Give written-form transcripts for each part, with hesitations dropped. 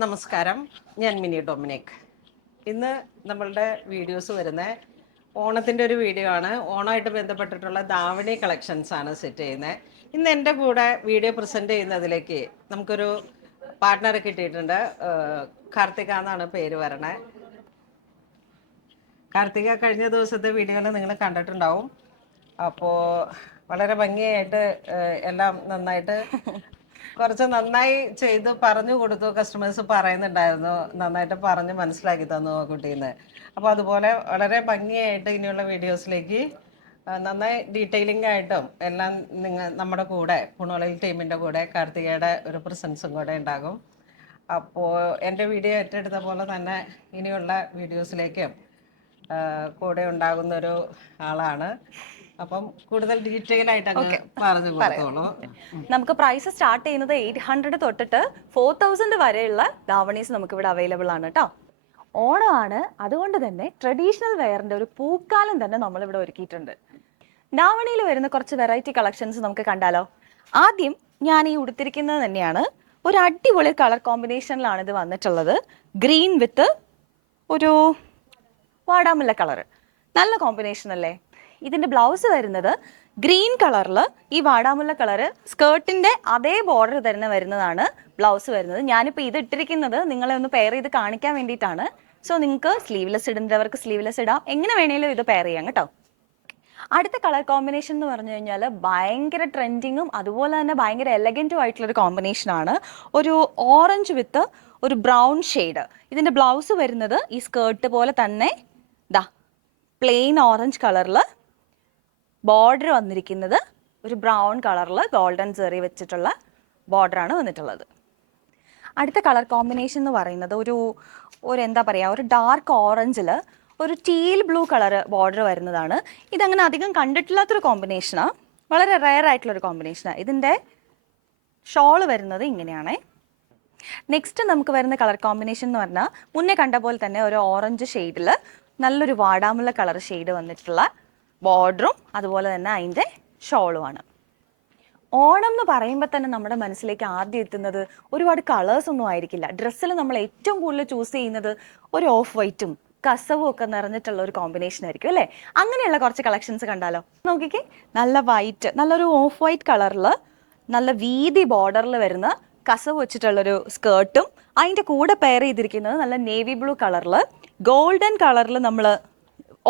നമസ്കാരം, ഞാൻ mini Dominic. ഇന്ന് നമ്മളുടെ വീഡിയോസ് വരുന്ന ഓണത്തിൻ്റെ ഒരു വീഡിയോ ആണ്. ഓണമായിട്ട് ബന്ധപ്പെട്ടിട്ടുള്ള ധാവണി കളക്ഷൻസ് ആണ് സെറ്റ് ചെയ്യുന്നത്. ഇന്ന് എൻ്റെ കൂടെ വീഡിയോ പ്രസൻറ്റ് ചെയ്യുന്നതിലേക്ക് നമുക്കൊരു പാർട്ട്ണറെ കിട്ടിയിട്ടുണ്ട്. കാർത്തിക എന്നാണ് പേര് വരണേ. കാർത്തിക കഴിഞ്ഞ ദിവസത്തെ വീഡിയോയിൽ നിങ്ങൾ കണ്ടിട്ടുണ്ടാവും. അപ്പോൾ വളരെ ഭംഗിയായിട്ട് എല്ലാം നന്നായിട്ട് കുറച്ച് നന്നായി ചെയ്ത് പറഞ്ഞു കൊടുത്തു. കസ്റ്റമേഴ്സ് പറയുന്നുണ്ടായിരുന്നു, നന്നായിട്ട് പറഞ്ഞ് മനസ്സിലാക്കി തന്നു ആ കുട്ടീന്ന്. അപ്പോൾ അതുപോലെ വളരെ ഭംഗിയായിട്ട് ഇനിയുള്ള വീഡിയോസിലേക്ക് നന്നായി ഡീറ്റെയിലിംഗ് ആയിട്ടും എല്ലാം നമ്മുടെ കൂടെ പുണോളയിൽ ടീമിൻ്റെ കൂടെ കാർത്തികയുടെ ഒരു പ്രസൻസും കൂടെ ഉണ്ടാകും. അപ്പോൾ എൻ്റെ വീഡിയോ ഏറ്റെടുത്ത പോലെ തന്നെ ഇനിയുള്ള വീഡിയോസിലേക്കും കൂടെ ഉണ്ടാകുന്ന ഒരു ആളാണ്. അപ്പം കൂടുതൽ ഡീറ്റെയിൽ ആയിട്ട് അങ്ങ് പറഞ്ഞു കൊടുത്തോളൂ. നമുക്ക് പ്രൈസ് സ്റ്റാർട്ട് ചെയ്യുന്നത് 800 തൊട്ടിട്ട് 4000 വരെയുള്ള ധാവണീസ് നമുക്ക് ഇവിടെ അവൈലബിൾ ആണ് കേട്ടോ. ഓണമാണ്, അതുകൊണ്ട് തന്നെ ട്രഡീഷണൽ വെയറിന്റെ ഒരു പൂക്കാലം തന്നെ നമ്മൾ ഇവിടെ ഒരുക്കിയിട്ടുണ്ട്. ധാവണിയിൽ വരുന്ന കുറച്ച് വെറൈറ്റി കളക്ഷൻസ് നമുക്ക് കണ്ടാലോ. ആദ്യം ഞാൻ ഈ ഉടുത്തിരിക്കുന്നത് തന്നെയാണ് ഒരു അടിപൊളി കളർ കോമ്പിനേഷനിലാണ് ഇത് വന്നിട്ടുള്ളത്. ഗ്രീൻ വിത്ത് ഒരു വാടാമുല്ല കളർ, നല്ല കോമ്പിനേഷൻ അല്ലേ. ഇതിന്റെ ബ്ലൗസ് വരുന്നത് ഗ്രീൻ കളറിൽ ഈ വാടാമുല്ല കളർ സ്കേർട്ടിന്റെ അതേ ബോർഡർ തന്നെ വരുന്നതാണ് ബ്ലൗസ് വരുന്നത്. ഞാനിപ്പോൾ ഇത് ഇട്ടിരിക്കുന്നത് നിങ്ങളെ ഒന്ന് പെയർ ചെയ്ത് കാണിക്കാൻ വേണ്ടിയിട്ടാണ്. സോ നിങ്ങൾക്ക് സ്ലീവ്ലെസ് ഇടുന്നവർക്ക് സ്ലീവ്ലെസ് ഇടാം, എങ്ങനെ വേണേലും ഇത് പെയർ ചെയ്യാം കേട്ടോ. അടുത്ത കളർ കോമ്പിനേഷൻ എന്ന് പറഞ്ഞു കഴിഞ്ഞാൽ ഭയങ്കര ട്രെൻഡിങ്ങും അതുപോലെ തന്നെ ഭയങ്കര എലഗൻറ്റും ആയിട്ടുള്ളൊരു കോമ്പിനേഷനാണ്. ഒരു ഓറഞ്ച് വിത്ത് ഒരു ബ്രൗൺ ഷെയ്ഡ്. ഇതിന്റെ ബ്ലൗസ് വരുന്നത് ഈ സ്കേർട്ട് പോലെ തന്നെ പ്ലെയിൻ ഓറഞ്ച് കളറിൽ ബോർഡർ വന്നിരിക്കുന്നത് ഒരു ബ്രൗൺ കളറിൽ ഗോൾഡൻ സെറി വെച്ചിട്ടുള്ള ബോർഡറാണ് വന്നിട്ടുള്ളത്. അടുത്ത കളർ കോമ്പിനേഷൻ എന്ന് പറയുന്നത് ഒരു എന്താ പറയുക, ഒരു ഡാർക്ക് ഓറഞ്ചിൽ ഒരു ടീൽ ബ്ലൂ കളർ ബോർഡർ വരുന്നതാണ്. ഇതങ്ങനെ അധികം കണ്ടിട്ടില്ലാത്തൊരു കോമ്പിനേഷനാണ്, വളരെ റെയർ ആയിട്ടുള്ളൊരു കോമ്പിനേഷനാണ്. ഇതിൻ്റെ ഷോൾ വരുന്നത് ഇങ്ങനെയാണ്. നെക്സ്റ്റ് നമുക്ക് വരുന്ന കളർ കോമ്പിനേഷൻ എന്ന് പറഞ്ഞാൽ മുന്നേ കണ്ട പോലെ തന്നെ ഒരു ഓറഞ്ച് ഷെയ്ഡിൽ നല്ലൊരു വാടാമുള്ള കളർ ഷെയ്ഡ് വന്നിട്ടുള്ള ബോർഡറും അതുപോലെ തന്നെ അതിൻ്റെ ഷോളുമാണ്. ഓണം എന്ന് പറയുമ്പോൾ തന്നെ നമ്മുടെ മനസ്സിലേക്ക് ആദ്യം എത്തുന്നത് ഒരുപാട് കളേഴ്സ് ഒന്നും ആയിരിക്കില്ല. ഡ്രസ്സിൽ നമ്മൾ ഏറ്റവും കൂടുതൽ ചൂസ് ചെയ്യുന്നത് ഒരു ഓഫ് വൈറ്റും കസവും ഒക്കെ നിറഞ്ഞിട്ടുള്ള ഒരു കോമ്പിനേഷൻ ആയിരിക്കും അല്ലേ. അങ്ങനെയുള്ള കുറച്ച് കളക്ഷൻസ് കണ്ടാലോ. നോക്കിക്കേ, നല്ല വൈറ്റ്, നല്ലൊരു ഓഫ് വൈറ്റ് കളറിൽ നല്ല വീതി ബോർഡറിൽ വരുന്ന കസവ് വെച്ചിട്ടുള്ളൊരു സ്കേർട്ടും അതിൻ്റെ കൂടെ പെയർ ചെയ്തിരിക്കുന്നത് നല്ല നേവി ബ്ലൂ കളറിൽ ഗോൾഡൻ കളറിൽ നമ്മൾ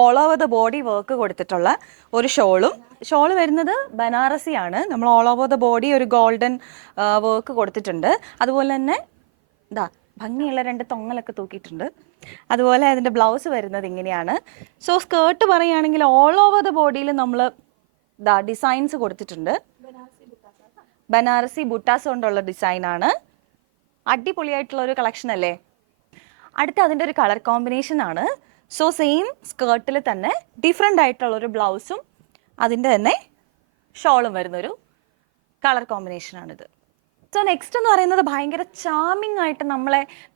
all over the body work കൊടുത്തിട്ടുള്ള ഒരു ഷോള് വരുന്നത് ബനാറസി ആണ്. നമ്മൾ ഓൾ ഓവർ ദ ബോഡി ഒരു ഗോൾഡൻ വർക്ക് കൊടുത്തിട്ടുണ്ട്. അതുപോലെ തന്നെ ഭംഗിയുള്ള 2 തൊങ്ങലൊക്കെ തൂക്കിയിട്ടുണ്ട്. അതുപോലെ അതിൻ്റെ ബ്ലൗസ് വരുന്നത് ഇങ്ങനെയാണ്. സോ സ്കേർട്ട് പറയുകയാണെങ്കിൽ ഓൾ ഓവർ ദ ബോഡിയിൽ നമ്മൾ ഡിസൈൻസ് കൊടുത്തിട്ടുണ്ട്. ബനാറസി ബുട്ടാസ് കൊണ്ടുള്ള ഡിസൈനാണ്. അടിപൊളിയായിട്ടുള്ള ഒരു കളക്ഷൻ അല്ലേ. അടുത്ത അതിൻ്റെ ഒരു കളർ കോമ്പിനേഷൻ ആണ്. സോ സെയിം സ്കേർട്ടിൽ തന്നെ ഡിഫറെൻ്റ് ആയിട്ടുള്ളൊരു ബ്ലൗസും അതിൻ്റെ തന്നെ ഷോളും വരുന്നൊരു കളർ കോമ്പിനേഷനാണിത്. സോ നെക്സ്റ്റ് എന്ന് പറയുന്നത് ഭയങ്കര ചാമിങ് ആയിട്ട്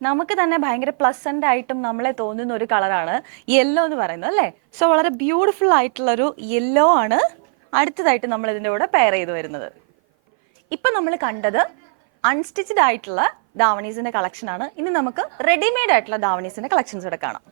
നമുക്ക് തന്നെ ഭയങ്കര പ്ലസൻ്റ് ആയിട്ടും നമ്മളെ തോന്നുന്ന ഒരു കളറാണ് യെല്ലോ എന്ന് പറയുന്നത് അല്ലേ. സോ വളരെ ബ്യൂട്ടിഫുൾ ആയിട്ടുള്ളൊരു യെല്ലോ ആണ് അടുത്തതായിട്ട് നമ്മൾ ഇതിൻ്റെ കൂടെ പെയർ ചെയ്ത് വരുന്നത്. ഇപ്പം നമ്മൾ കണ്ടത് അൺസ്റ്റിച്ച്ഡ് ആയിട്ടുള്ള ധാവണീസിൻ്റെ കളക്ഷനാണ്. ഇനി നമുക്ക് റെഡിമെയ്ഡ് ആയിട്ടുള്ള ധാവണീസിൻ്റെ കളക്ഷൻസ് ഇവിടെ കാണാം.